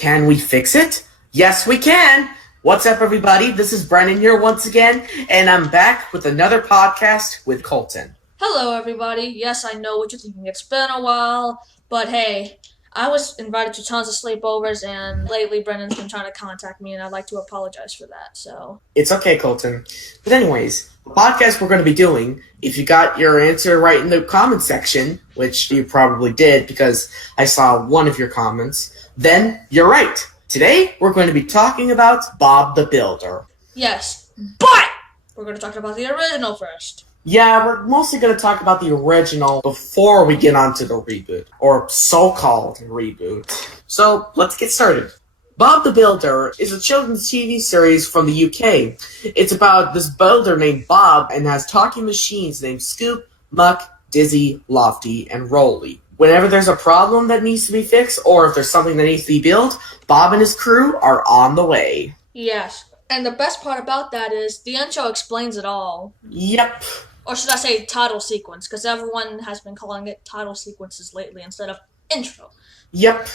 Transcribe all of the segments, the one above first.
Can we fix it? Yes, we can! What's up, everybody? This is Brennan here once again, and I'm back with another podcast with Colton. Hello, everybody. Yes, I know what you're thinking. It's been a while, but hey, I was invited to tons of sleepovers, and lately Brennan's been trying to contact me, and I'd like to apologize for that, so. It's okay, Colton. But anyways, the podcast we're going to be doing, if you got your answer right in the comment section, which you probably did because I saw one of your comments, then you're right. Today, we're going to be talking about Bob the Builder. Yes, but we're going to talk about the original first. Yeah, we're mostly going to talk about the original before we get onto the reboot, or so-called reboot. So, let's get started. Bob the Builder is a children's TV series from the UK. It's about this builder named Bob and has talking machines named Scoop, Muck, Dizzy, Lofty, and Rolly. Whenever there's a problem that needs to be fixed, or if there's something that needs to be built, Bob and his crew are on the way. Yes, and the best part about that is the intro explains it all. Yep. Or should I say title sequence, because everyone has been calling it title sequences lately instead of intro. Yep.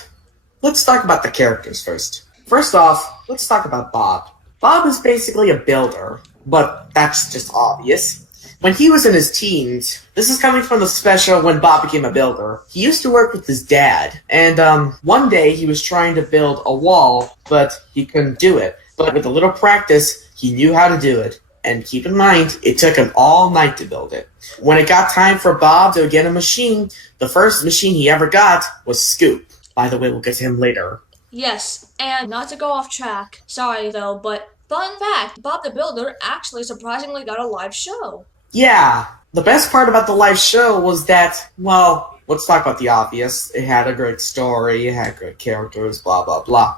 Let's talk about the characters first. First off, let's talk about Bob. Bob is basically a builder, but that's just obvious. When he was in his teens, this is coming from the special When Bob Became a Builder, he used to work with his dad, and one day he was trying to build a wall, but he couldn't do it. But with a little practice, he knew how to do it. And keep in mind, it took him all night to build it. When it got time for Bob to get a machine, the first machine he ever got was Scoop. By the way, we'll get to him later. Yes, and not to go off track, sorry though, but fun fact, Bob the Builder actually surprisingly got a live show. Yeah, the best part about the live show was that, well, let's talk about the obvious. It had a great story, it had great characters, blah, blah, blah.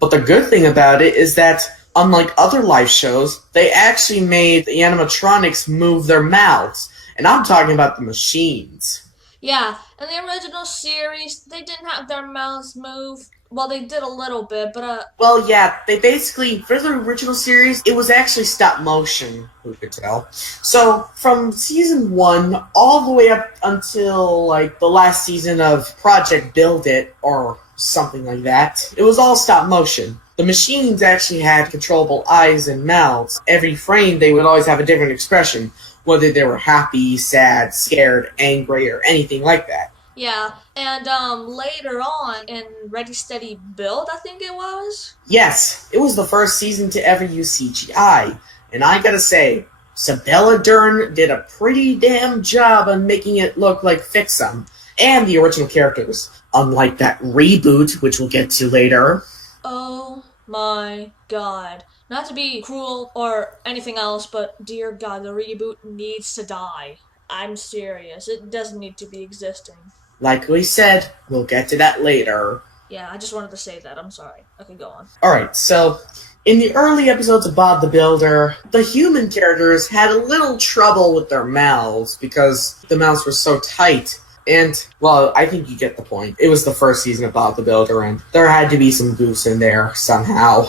But the good thing about it is that, unlike other live shows, they actually made the animatronics move their mouths. And I'm talking about the machines. Yeah, in the original series, they didn't have their mouths move. Well, they did a little bit, but Well, yeah, they basically, for the original series, it was actually stop motion, who could tell. So, from season 1 all the way up until, the last season of Project Build It, or something like that, it was all stop motion. The machines actually had controllable eyes and mouths. Every frame, they would always have a different expression, whether they were happy, sad, scared, angry, or anything like that. yeah, and later on in Ready Steady Build, I think it was? Yes, it was the first season to ever use CGI, and I gotta say, Sabella Dern did a pretty damn job on making it look like Fixum, and the original characters, unlike that reboot, which we'll get to later. Oh my god. Not to be cruel or anything else, but dear god, the reboot needs to die. I'm serious, it doesn't need to be existing. Like we said, we'll get to that later. Yeah, I just wanted to say that, I'm sorry. Okay, go on. Alright, so, in the early episodes of Bob the Builder, the human characters had a little trouble with their mouths because the mouths were so tight. And, well, I think you get the point. It was the first season of Bob the Builder, and there had to be some goofs in there somehow.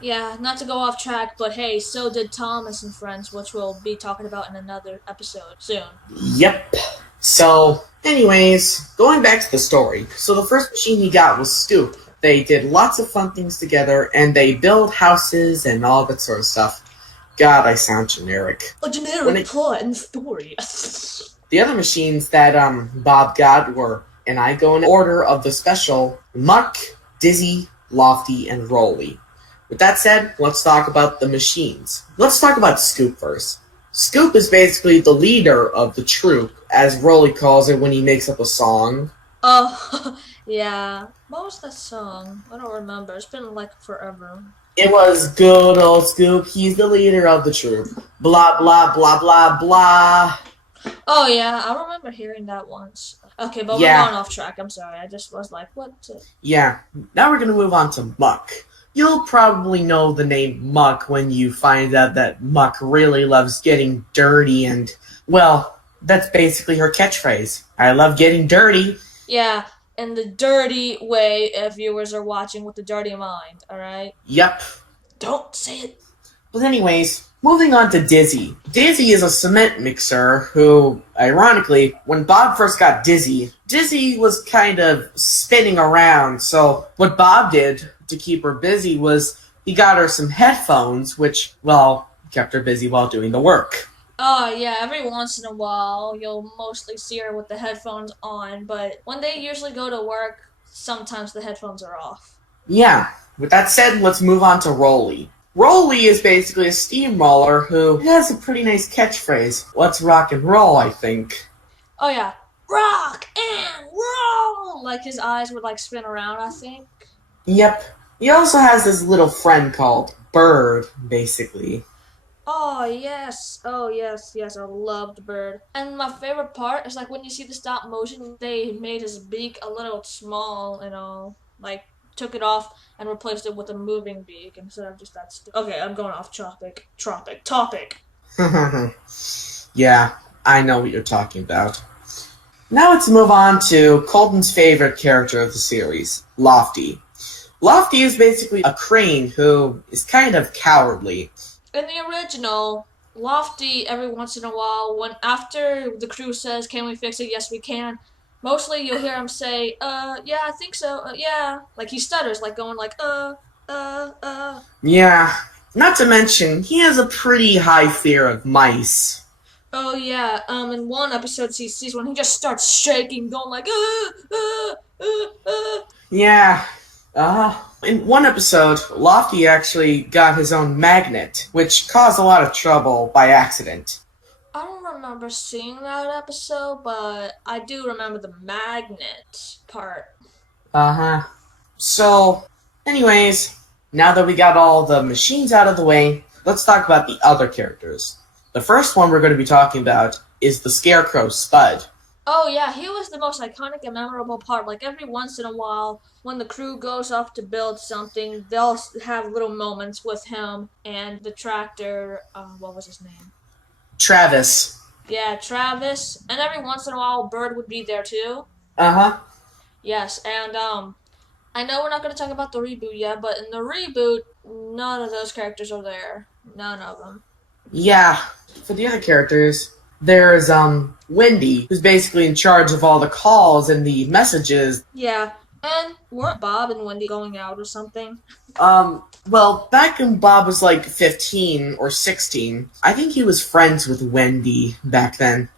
Yeah, not to go off track, but hey, so did Thomas and Friends, which we'll be talking about in another episode soon. Yep. So, anyways, going back to the story. So the first machine he got was Scoop. They did lots of fun things together, and they built houses and all that sort of stuff. God, I sound generic. A generic plot and story. The other machines that Bob got were, and I go in order of the special, Muck, Dizzy, Lofty, and Rolly. With that said, let's talk about the machines. Let's talk about Scoop first. Scoop is basically the leader of the troop, as Rolly calls it when he makes up a song. Oh, yeah. What was that song? I don't remember. It's been forever. It was good old Scoop, he's the leader of the troop. Blah, blah, blah, blah, blah. Oh, yeah, I remember hearing that once. Okay, but we're going off track. I'm sorry. I just was like, what? Yeah, now we're going to move on to Muck. You'll probably know the name Muck when you find out that Muck really loves getting dirty and, well, that's basically her catchphrase. I love getting dirty. Yeah, in the dirty way if viewers are watching with a dirty mind, alright? Yep. Don't say it. But anyways, moving on to Dizzy. Dizzy is a cement mixer who, ironically, when Bob first got Dizzy was kind of spinning around, so what Bob did to keep her busy was he got her some headphones, which, well, kept her busy while doing the work. Oh, yeah, every once in a while you'll mostly see her with the headphones on, but when they usually go to work, sometimes the headphones are off. Yeah, with that said, let's move on to Rolly. Rolly is basically a steamroller who has a pretty nice catchphrase. Let's rock and roll, I think. Oh, yeah. Rock and roll! Like his eyes would like spin around, I think. Yep. He also has this little friend called Bird, basically. Oh yes, oh yes, yes, I loved Bird. And my favorite part is like when you see the stop motion, they made his beak a little small and all, like took it off and replaced it with a moving beak instead of just that. Okay, I'm going off topic. Yeah, I know what you're talking about. Now let's move on to Colton's favorite character of the series, Lofty. Lofty is basically a crane who is kind of cowardly. In the original, Lofty every once in a while, when after the crew says, "Can we fix it?" "Yes, we can." Mostly, you'll hear him say, yeah, I think so. Yeah." Like he stutters, like going like, uh." Yeah, not to mention, he has a pretty high fear of mice. Oh yeah. In one episode, he sees one. He just starts shaking, going like, uh. Yeah. In one episode, Lofty actually got his own magnet, which caused a lot of trouble by accident. I don't remember seeing that episode, but I do remember the magnet part. Uh-huh. So, anyways, now that we got all the machines out of the way, let's talk about the other characters. The first one we're going to be talking about is the Scarecrow Spud. Oh yeah, he was the most iconic and memorable part. Like every once in a while, when the crew goes off to build something, they'll have little moments with him and the tractor. What was his name? Travis. Yeah, Travis. And every once in a while, Bird would be there too. Uh-huh. Yes, and I know we're not going to talk about the reboot yet, but in the reboot, none of those characters are there. None of them. Yeah, for the other characters, there's, Wendy, who's basically in charge of all the calls and the messages. Yeah, and weren't Bob and Wendy going out or something? Well, back when Bob was like 15 or 16, I think he was friends with Wendy back then.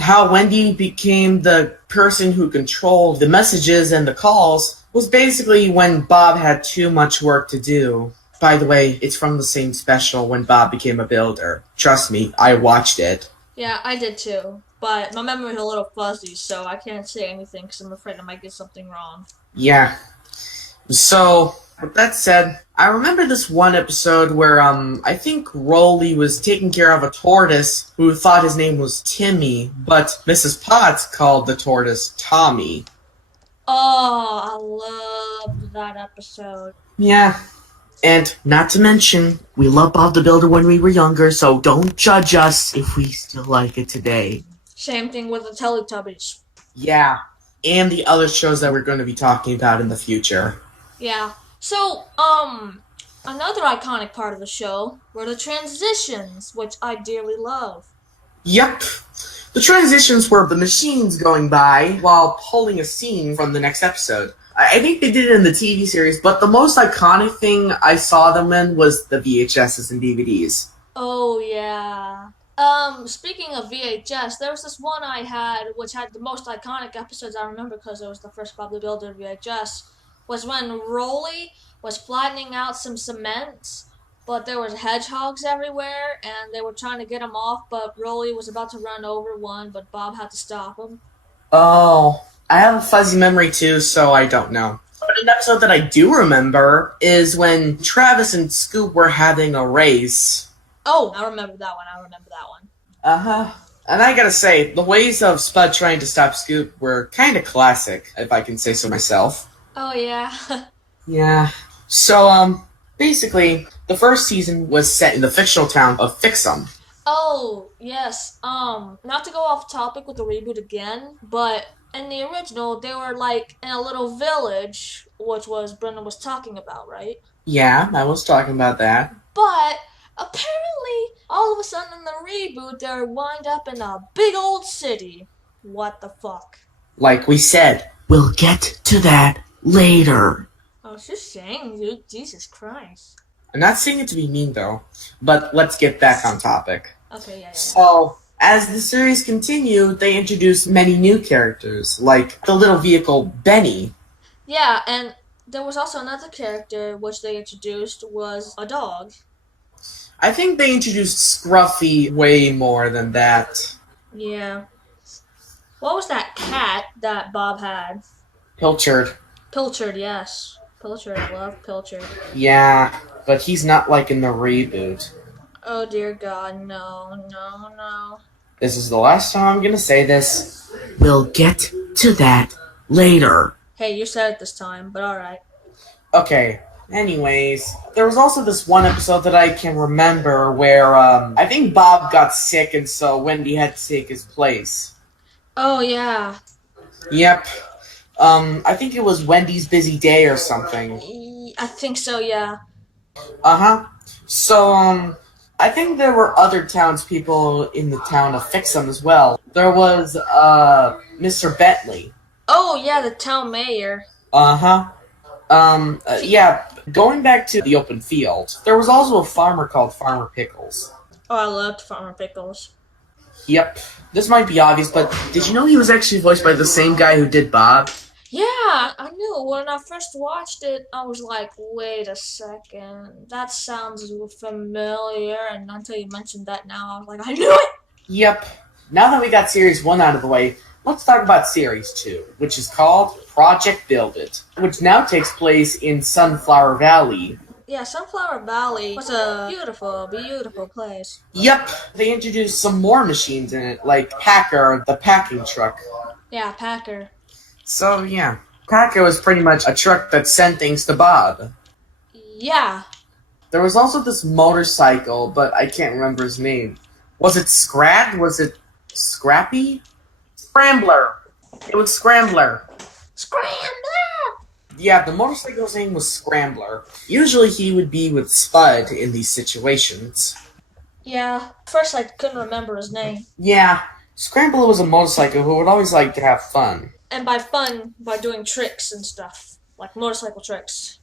How Wendy became the person who controlled the messages and the calls was basically when Bob had too much work to do. By the way, it's from the same special when Bob became a builder. Trust me, I watched it. Yeah, I did too. But my memory's a little fuzzy, so I can't say anything because I'm afraid I might get something wrong. Yeah. So, with that said, I remember this one episode where, I think Rolly was taking care of a tortoise who thought his name was Timmy, but Mrs. Potts called the tortoise Tommy. Oh, I loved that episode. Yeah. And not to mention, we loved Bob the Builder when we were younger, so don't judge us if we still like it today. Same thing with the Teletubbies. Yeah. And the other shows that we're going to be talking about in the future. Yeah. So, another iconic part of the show were the transitions, which I dearly love. Yep. The transitions were the machines going by while pulling a scene from the next episode. I think they did it in the TV series, but the most iconic thing I saw them in was the VHSs and DVDs. Oh, yeah. Speaking of VHS, there was this one I had, which had the most iconic episodes I remember because it was the first Bob the Builder VHS, was when Rolly was flattening out some cement, but there was hedgehogs everywhere, and they were trying to get him off, but Rolly was about to run over one, but Bob had to stop him. Oh, I have a fuzzy memory too, so I don't know. But an episode that I do remember is when Travis and Scoop were having a race. Oh, I remember that one. Uh-huh. And I gotta say, the ways of Spud trying to stop Scoop were kind of classic, if I can say so myself. Oh, yeah. Yeah. So, basically, the first season was set in the fictional town of Fixham. Oh, yes. Not to go off topic with the reboot again, but in the original, they were like in a little village, which was Brendan was talking about, right? Yeah, I was talking about that. But apparently, all of a sudden in the reboot, they're wind up in a big old city. What the fuck? Like we said, we'll get to that later. I was just saying, dude. Jesus Christ. I'm not saying it to be mean though, but let's get back on topic. Okay, yeah. So, as the series continued, they introduced many new characters, like the little vehicle Benny. Yeah, and there was also another character which they introduced was a dog. I think they introduced Scruffy way more than that. Yeah. What was that cat that Bob had? Pilchard. Pilchard, yes. Pilchard, I love Pilchard. Yeah, but he's not like in the reboot. Oh dear God, no. This is the last time I'm gonna say this. We'll get to that later. Hey, you said it this time, but alright. Okay, anyways, there was also this one episode that I can remember where, I think Bob got sick and so Wendy had to take his place. Oh yeah. Yep. I think it was Wendy's busy day or something. I think so, yeah. Uh-huh. So, I think there were other townspeople in the town of Fixham as well. There was, Mr. Bentley. Oh yeah, the town mayor. Uh-huh. Yeah, going back to the open field, there was also a farmer called Farmer Pickles. Oh, I loved Farmer Pickles. Yep. This might be obvious, but did you know he was actually voiced by the same guy who did Bob? Yeah, I knew. When I first watched it, I was like, wait a second. That sounds familiar. And until you mentioned that now, I was like, I knew it! Yep. Now that we got Series 1 out of the way, let's talk about Series 2, which is called Project Build It, which now takes place in Sunflower Valley. Yeah, Sunflower Valley was a beautiful, beautiful place. Yep. They introduced some more machines in it, like Packer, the packing truck. Yeah, Packer. So, yeah. Packer was pretty much a truck that sent things to Bob. Yeah. There was also this motorcycle, but I can't remember his name. Was it Scrag? Was it Scrappy? Scrambler. It was Scrambler. Scrambler! Yeah, the motorcycle's name was Scrambler. Usually he would be with Spud in these situations. Yeah, first I couldn't remember his name. Yeah, Scrambler was a motorcycle who would always like to have fun. And by fun, by doing tricks and stuff. Like motorcycle tricks.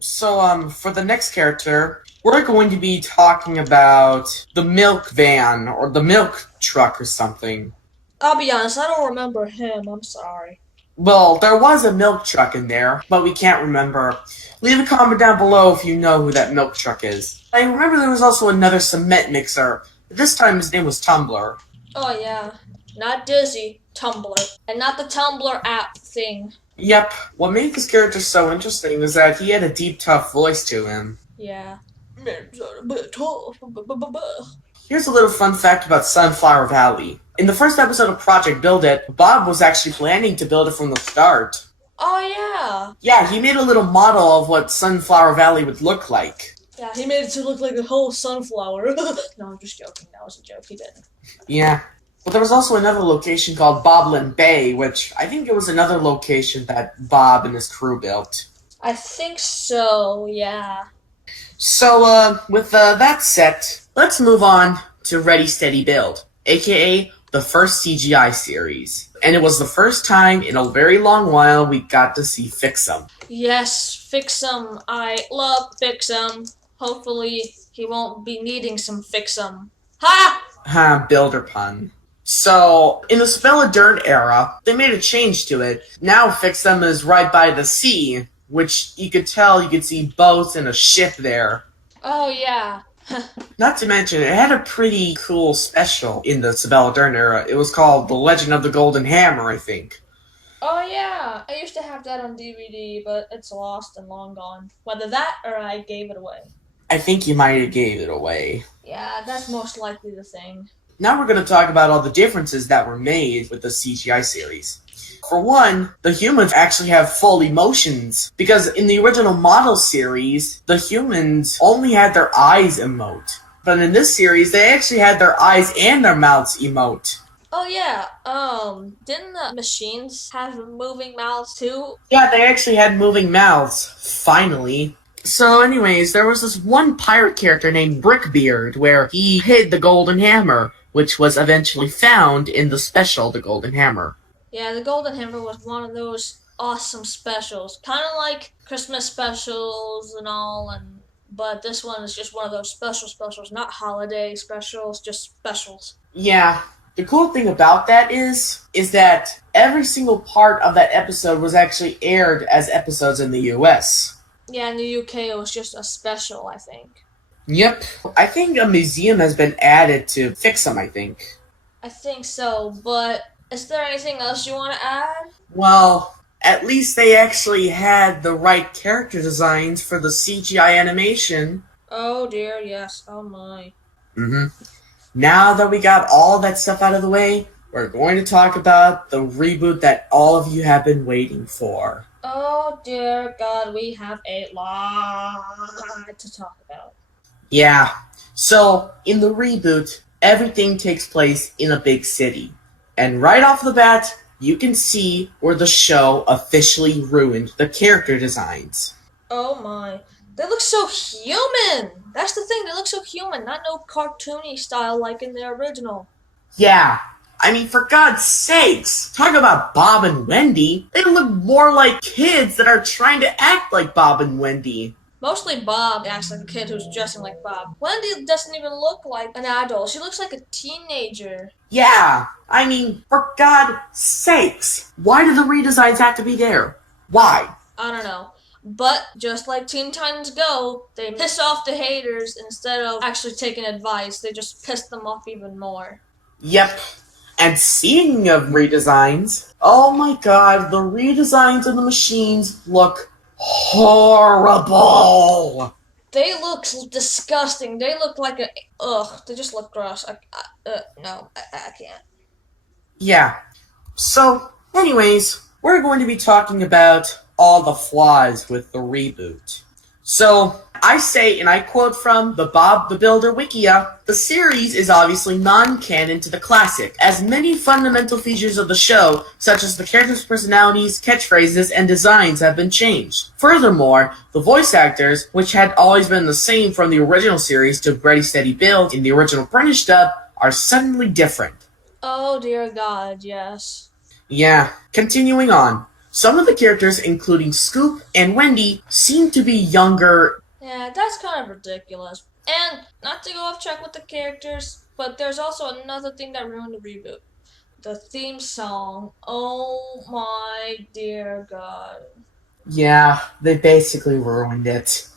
So, for the next character, we're going to be talking about the milk van, or the milk truck or something. I'll be honest, I don't remember him. I'm sorry. Well, there was a milk truck in there, but we can't remember. Leave a comment down below if you know who that milk truck is. I remember there was also another cement mixer, but this time his name was Tumbler. Oh yeah, not Dizzy, Tumblr. And not the Tumblr app thing. Yep, what made this character so interesting is that he had a deep, tough voice to him. Yeah. Here's a little fun fact about Sunflower Valley. In the first episode of Project Build It, Bob was actually planning to build it from the start. Oh yeah. Yeah, he made a little model of what Sunflower Valley would look like. Yeah, he made it to look like a whole sunflower. No, I'm just joking. That was a joke. He didn't. Yeah. But there was also another location called Boblin Bay, which I think it was another location that Bob and his crew built. I think so, yeah. So, with that set, let's move on to Ready Steady Build, aka the first CGI series. And it was the first time in a very long while we got to see Fixham. Yes, Fixham. I love Fixham. Hopefully, he won't be needing some Fixham. Ha! Ha, builder pun. So, in the Spell of Dern era, they made a change to it. Now Fixham is right by the sea, which you could see boats and a ship there. Oh, yeah. Not to mention, it had a pretty cool special in the Spell of Dern era. It was called The Legend of the Golden Hammer, I think. Oh, yeah. I used to have that on DVD, but it's lost and long gone. Whether that or I gave it away. I think you might have gave it away. Yeah, that's most likely the thing. Now we're going to talk about all the differences that were made with the CGI series. For one, the humans actually have full emotions, because in the original model series, the humans only had their eyes emote. But in this series, they actually had their eyes and their mouths emote. Oh, yeah. Didn't the machines have moving mouths, too? Yeah, they actually had moving mouths, finally. So anyways, there was this one pirate character named Brickbeard, where he hid the golden hammer, which was eventually found in the special The Golden Hammer. Yeah, the Golden Hammer was one of those awesome specials, kind of like Christmas specials and all, but this one is just one of those specials, not holiday specials, just specials. Yeah. The cool thing about that is that every single part of that episode was actually aired as episodes in the US. Yeah, in the UK it was just a special, I think. Yep. I think a museum has been added to fix them, I think. I think so, but is there anything else you want to add? Well, at least they actually had the right character designs for the CGI animation. Oh dear, yes. Oh my. Mm-hmm. Now that we got all that stuff out of the way, we're going to talk about the reboot that all of you have been waiting for. Oh dear God, we have a lot to talk about. Yeah. So, in the reboot, everything takes place in a big city. And right off the bat, you can see where the show officially ruined the character designs. Oh my. They look so human! That's the thing, they look so human, not no cartoony style like in the original. Yeah. I mean, for God's sakes, talk about Bob and Wendy. They look more like kids that are trying to act like Bob and Wendy. Mostly Bob acts like a kid who's dressing like Bob. Wendy doesn't even look like an adult. She looks like a teenager. Yeah, I mean, for God's sakes, why do the redesigns have to be there? Why? I don't know. But just like Teen Titans Go, they piss off the haters instead of actually taking advice. They just piss them off even more. Yep. And speaking of redesigns, oh my god, the redesigns of the machines look horrible. They look disgusting. They look like a They just look gross. No, I can't. Yeah. So, anyways, we're going to be talking about all the flaws with the reboot. So, I say, and I quote from the Bob the Builder Wikia, the series is obviously non-canon to the classic, as many fundamental features of the show, such as the characters' personalities, catchphrases, and designs have been changed. Furthermore, the voice actors, which had always been the same from the original series to Ready Steady Build in the original British dub, are suddenly different. Oh dear God, yes. Yeah, continuing on. Some of the characters, including Scoop and Wendy, seem to be younger. Yeah, that's kind of ridiculous. And not to go off track with the characters, but there's also another thing that ruined the reboot. The theme song. Oh my dear God. Yeah, they basically ruined it.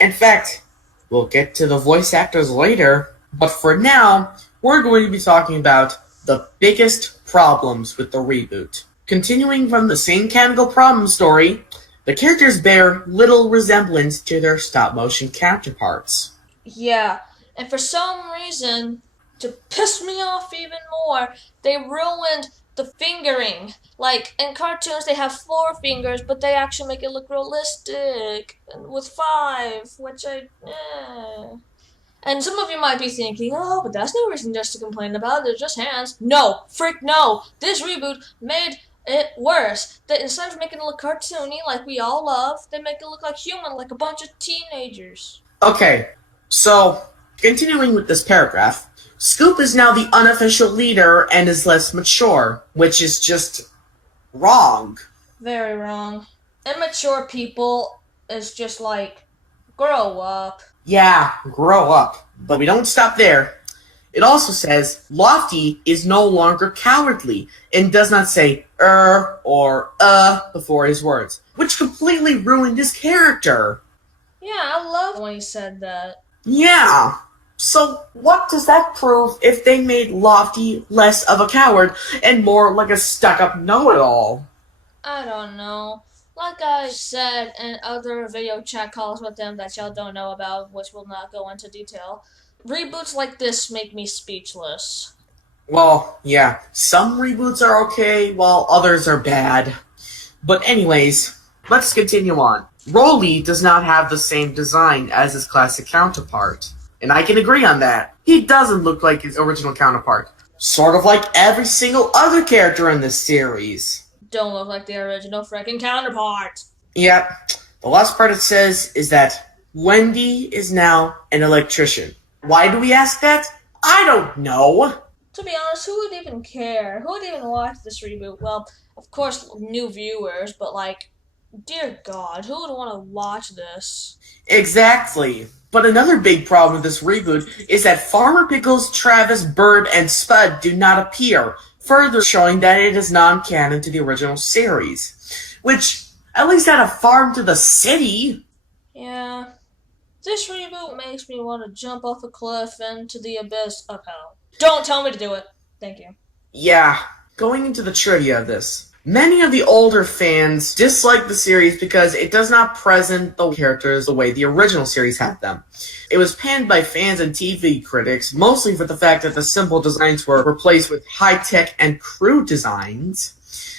In fact, we'll get to the voice actors later, but for now, we're going to be talking about the biggest problems with the reboot. Continuing from the same canonical problem story, the characters bear little resemblance to their stop-motion counterparts. Yeah, and for some reason, to piss me off even more, they ruined the fingering. Like, in cartoons they have 4 fingers, but they actually make it look realistic. And with 5, which And some of you might be thinking, oh, but that's no reason just to complain about it, they're just hands. No, freak no! This reboot made it worse. That instead of making it look cartoony like we all love, they make it look like human, like a bunch of teenagers. Okay, so, continuing with this paragraph, Scoop is now the unofficial leader and is less mature, which is just wrong. Very wrong. Immature people is just like, grow up. Yeah, grow up. But we don't stop there. It also says Lofty is no longer cowardly and does not say or before his words, which completely ruined his character. Yeah, I love when he said that. Yeah. So what does that prove if they made Lofty less of a coward and more like a stuck-up know-it-all? I don't know. Like I said in other video chat calls with them that y'all don't know about, which will not go into detail, reboots like this make me speechless. Well, yeah, some reboots are okay while others are bad. But anyways, let's continue on. Rolly does not have the same design as his classic counterpart. And I can agree on that. He doesn't look like his original counterpart. Sort of like every single other character in this series. Don't look like the original frickin' counterpart. Yep. The last part it says is that Wendy is now an electrician. Why do we ask that? I don't know. To be honest, who would even care? Who would even watch this reboot? Well, of course, new viewers, but like, dear God, who would want to watch this? Exactly. But another big problem with this reboot is that Farmer Pickles, Travis, Bird, and Spud do not appear, further showing that it is non-canon to the original series. Which, at least had a farm to the city. Yeah, this reboot makes me want to jump off a cliff into the abyss of hell. Don't tell me to do it. Thank you. Yeah, going into the trivia of this. Many of the older fans dislike the series because it does not present the characters the way the original series had them. It was panned by fans and TV critics, mostly for the fact that the simple designs were replaced with high-tech and crude designs,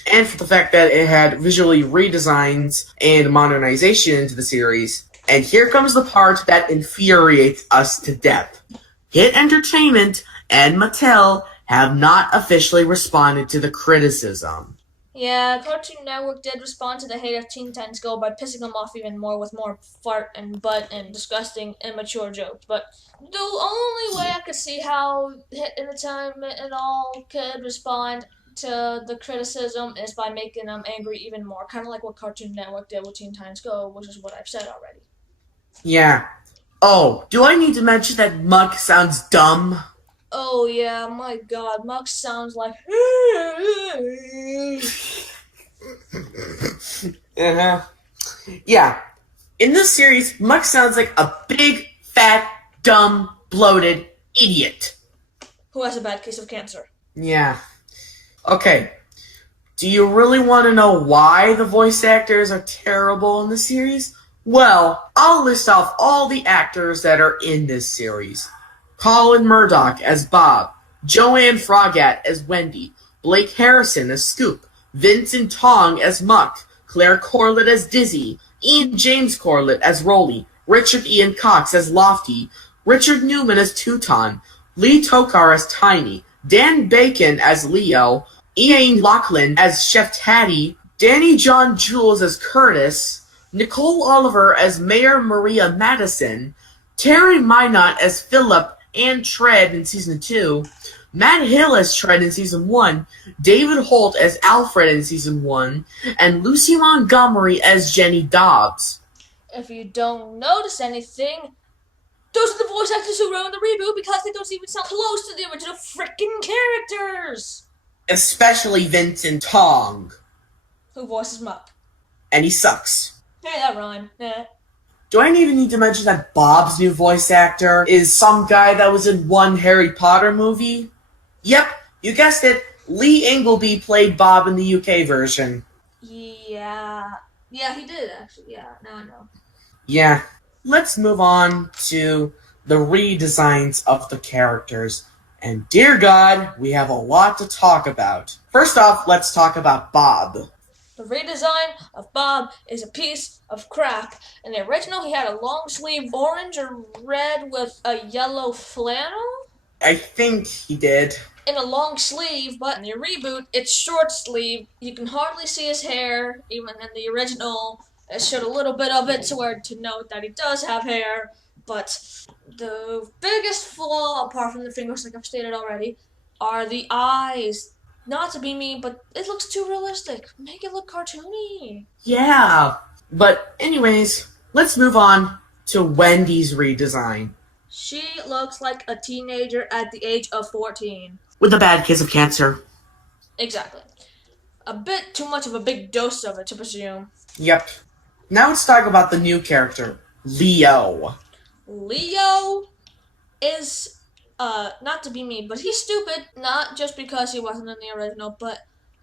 and for the fact that it had visually redesigns and modernization into the series. And here comes the part that infuriates us to death. Hit Entertainment and Mattel have not officially responded to the criticism. Yeah, Cartoon Network did respond to the hate of Teen Titans Go by pissing them off even more with more fart and butt and disgusting, immature jokes. But the only way I could see how Hit Entertainment and all could respond to the criticism is by making them angry even more. Kind of like what Cartoon Network did with Teen Titans Go, which is what I've said already. Yeah. Oh, do I need to mention that Muck sounds dumb? Oh yeah, my God, Mux sounds like. Uh-huh. Yeah. In this series, Muck sounds like a big, fat, dumb, bloated idiot. Who has a bad case of cancer. Yeah. Okay. Do you really want to know why the voice actors are terrible in the series? Well, I'll list off all the actors that are in this series. Colin Murdoch as Bob, Joanne Froggatt as Wendy, Blake Harrison as Scoop, Vincent Tong as Muck, Claire Corlett as Dizzy, Ian James Corlett as Rolly, Richard Ian Cox as Lofty, Richard Newman as Teuton, Lee Tokar as Tiny, Dan Bacon as Leo, Ian Lachlan as Chef Taddy, Danny John Jules as Curtis, Nicole Oliver as Mayor Maria Madison, Terry Minot as Philip and Tread in Season 2, Matt Hill as Tread in Season 1, David Holt as Alfred in Season 1, and Lucy Montgomery as Jenny Dobbs. If you don't notice anything, those are the voice actors who wrote the reboot because they don't even sound close to the original freaking characters! Especially Vincent Tong. Who voices Muck. And he sucks. Hey, that rhymed. Do I even need to mention that Bob's new voice actor is some guy that was in one Harry Potter movie? Yep, you guessed it. Lee Ingleby played Bob in the UK version. Yeah. Yeah, he did, actually. Yeah, now I know. Yeah. Let's move on to the redesigns of the characters. And dear God, we have a lot to talk about. First off, let's talk about Bob. The redesign of Bob is a piece of crap. In the original, he had a long sleeve orange or red with a yellow flannel. I think he did. In a long sleeve, but in the reboot, it's short sleeve. You can hardly see his hair. Even in the original, it showed a little bit of it to note that he does have hair. But the biggest flaw, apart from the fingers, like I've stated already, are the eyes. Not to be mean, but it looks too realistic. Make it look cartoony. Yeah. But anyways, let's move on to Wendy's redesign. She looks like a teenager at the age of 14. With a bad case of cancer. Exactly. A bit too much of a big dose of it, to presume. Yep. Now let's talk about the new character, Leo. Leo is, not to be mean, but he's stupid. Not just because he wasn't in the original, but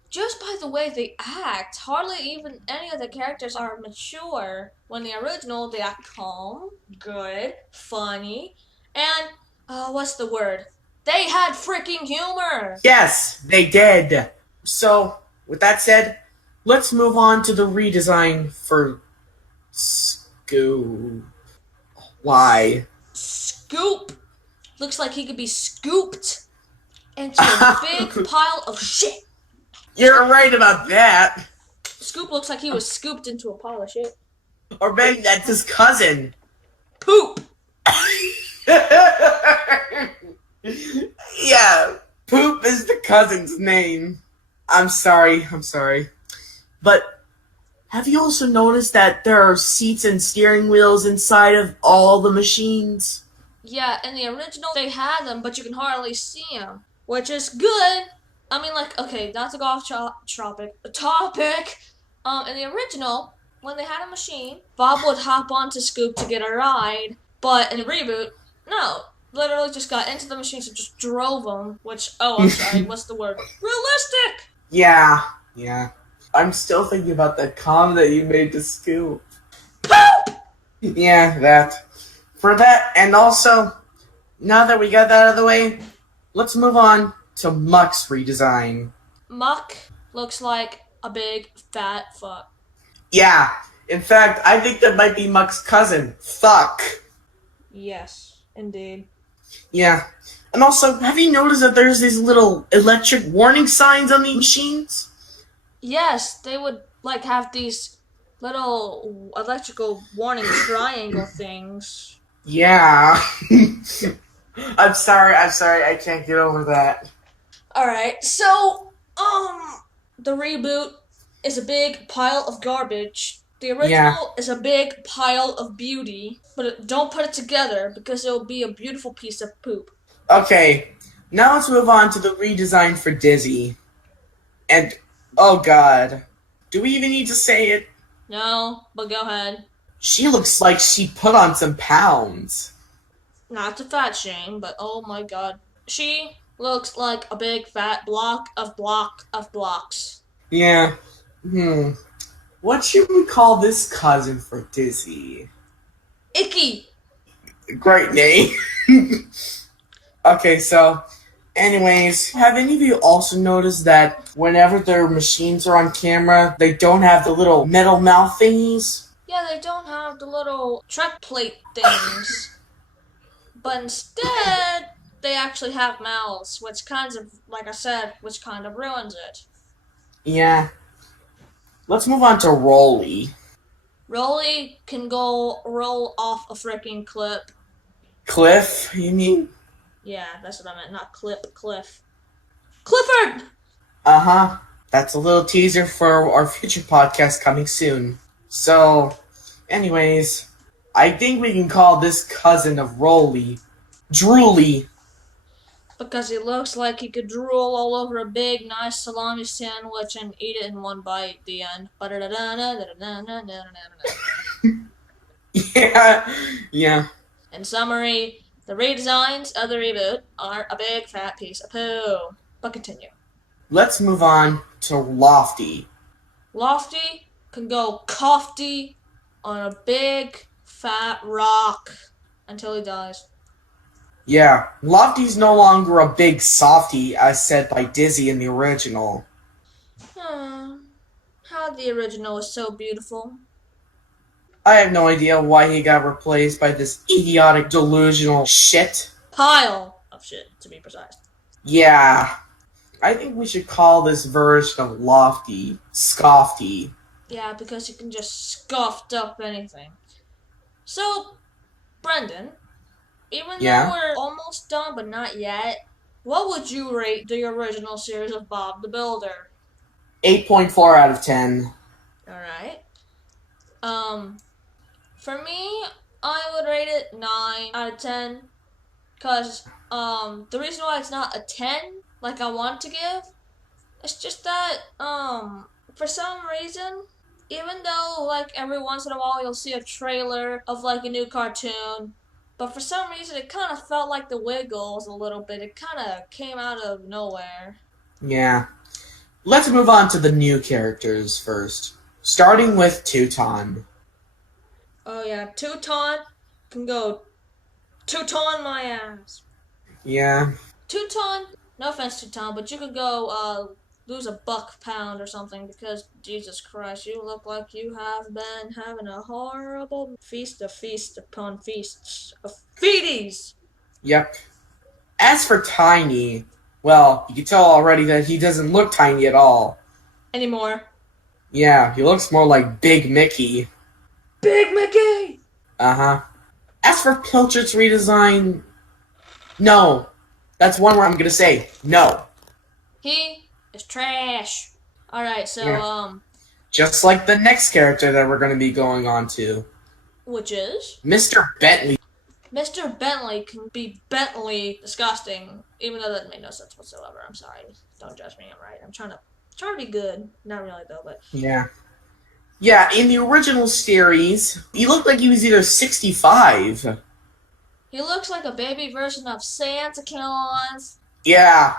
just by the way they act. Hardly even any of the characters are mature. When the original, they act calm, good, funny, and, what's the word? They had freaking humor! Yes, they did. So, with that said, let's move on to the redesign for Scoop. Why? Scoop looks like he could be scooped into a big pile of shit. You're right about that. Scoop looks like he was scooped into a pile of shit. Or maybe that's his cousin. Poop! Yeah. Poop is the cousin's name. I'm sorry. But have you also noticed that there are seats and steering wheels inside of all the machines? Yeah, in the original they had them, but you can hardly see them, which is good. I mean, like, okay, not to go off topic. In the original, when they had a machine, Bob would hop onto Scoop to get a ride, but in the reboot, no, literally just got into the machines and just drove them. Which, oh, I'm sorry, what's the word? Realistic. Yeah. I'm still thinking about that comment that you made to Scoop. Poop. Yeah, that. For that, and also, now that we got that out of the way, let's move on to Muck's redesign. Muck looks like a big fat fuck. Yeah, in fact, I think that might be Muck's cousin. Fuck. Yes, indeed. Yeah. And also, have you noticed that there's these little electric warning signs on the machines? Yes, they would like have these little electrical warning triangle things. Yeah. I'm sorry, I can't get over that. Alright, so the reboot is a big pile of garbage. The Yeah. original is a big pile of beauty, but don't put it together because it'll be a beautiful piece of poop. Okay, now let's move on to the redesign for Dizzy. And, oh god, do we even need to say it? No, but go ahead. She looks like she put on some pounds. Not to fat shame, but oh my god. She looks like a big fat block of blocks. Yeah. What should we call this cousin for Dizzy? Icky! Great name. Okay, so, anyways, have any of you also noticed that whenever their machines are on camera, they don't have the little metal mouth thingies? Yeah, they don't have the little truck plate things, but instead they actually have mouths, which kind of, like I said, which kind of ruins it. Yeah. Let's move on to Rolly. Rolly can go roll off a freaking clip. Cliff, you mean? Yeah, that's what I meant, not cliff. Clifford! Uh-huh. That's a little teaser for our future podcast coming soon. So, anyways, I think we can call this cousin of Rolly Drooly. Because he looks like he could drool all over a big, nice salami sandwich and eat it in one bite. The end. Yeah. In summary, the redesigns of the reboot are a big fat piece of poo. But continue. Let's move on to Lofty. Lofty can go cofty on a big fat rock until he dies. Yeah, Lofty's no longer a big softy, as said by Dizzy in the original. How the original was so beautiful. I have no idea why he got replaced by this idiotic, delusional shit. Pile of shit, to be precise. Yeah, I think we should call this version of Lofty Scofty. Yeah, because you can just scoff up anything. So, Brendan, even though we're almost done, but not yet, what would you rate the original series of Bob the Builder? 8.4 out of 10. Alright. For me, I would rate it 9 out of 10. Because, the reason why it's not a 10, like I want to give, it's just that, for some reason, even though, like, every once in a while you'll see a trailer of, like, a new cartoon, but for some reason it kind of felt like the Wiggles a little bit. It kind of came out of nowhere. Yeah. Let's move on to the new characters first. Starting with Teuton. Oh yeah, Teuton can go Teuton my ass. Yeah. Teuton, no offense Teuton, but you could go lose a £1 or something because Jesus Christ, you look like you have been having a horrible feast upon feasts of feeties. Yep. As for Tiny, well, you can tell already that he doesn't look tiny at all. Anymore. Yeah, he looks more like Big Mickey. Big Mickey! Uh-huh. As for Pilchard's redesign, no. That's one where I'm gonna say no. He is trash. Alright, so, Yeah. Just like the next character that we're gonna be going on to. which is? Mr. Bentley. Mr. Bentley can be Bentley disgusting, even though that made no sense whatsoever. I'm sorry. Don't judge me, I'm right. I'm trying to be good. Not really, though, but... Yeah. Yeah, in the original series, he looked like he was either 65. He looks like a baby version of Santa Claus. Yeah.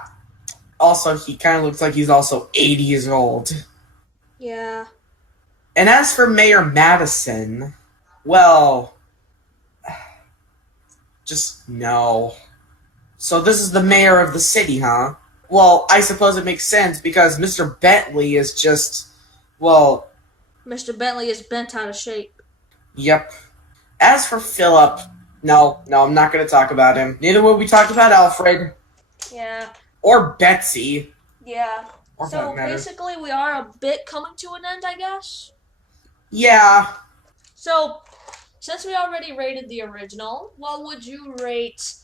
Also, he kind of looks like he's also 80 years old. Yeah. And as for Mayor Madison, well, just no. So this is the mayor of the city, huh? Well, I suppose it makes sense because Mr. Bentley is just, well... Mr. Bentley is bent out of shape. Yep. As for Philip, no, I'm not going to talk about him. Neither will we talk about Alfred. Yeah. Or Betsy. Yeah. Or So basically we are a bit coming to an end, I guess? Yeah. So, since we already rated the original, what would you rate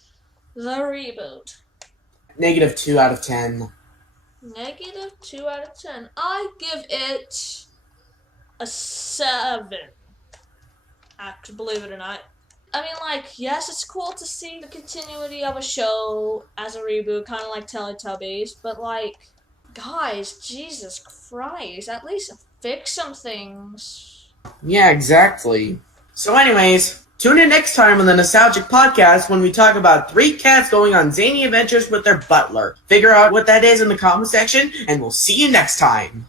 the reboot? -2 out of 10. -2 out of 10. I give it a 7. Actually, believe it or not. I mean, like, yes, it's cool to see the continuity of a show as a reboot, kind of like Teletubbies, but, like, guys, Jesus Christ, at least fix some things. Yeah, exactly. So anyways, tune in next time on the Nostalgic Podcast when we talk about 3 cats going on zany adventures with their butler. Figure out what that is in the comment section, and we'll see you next time.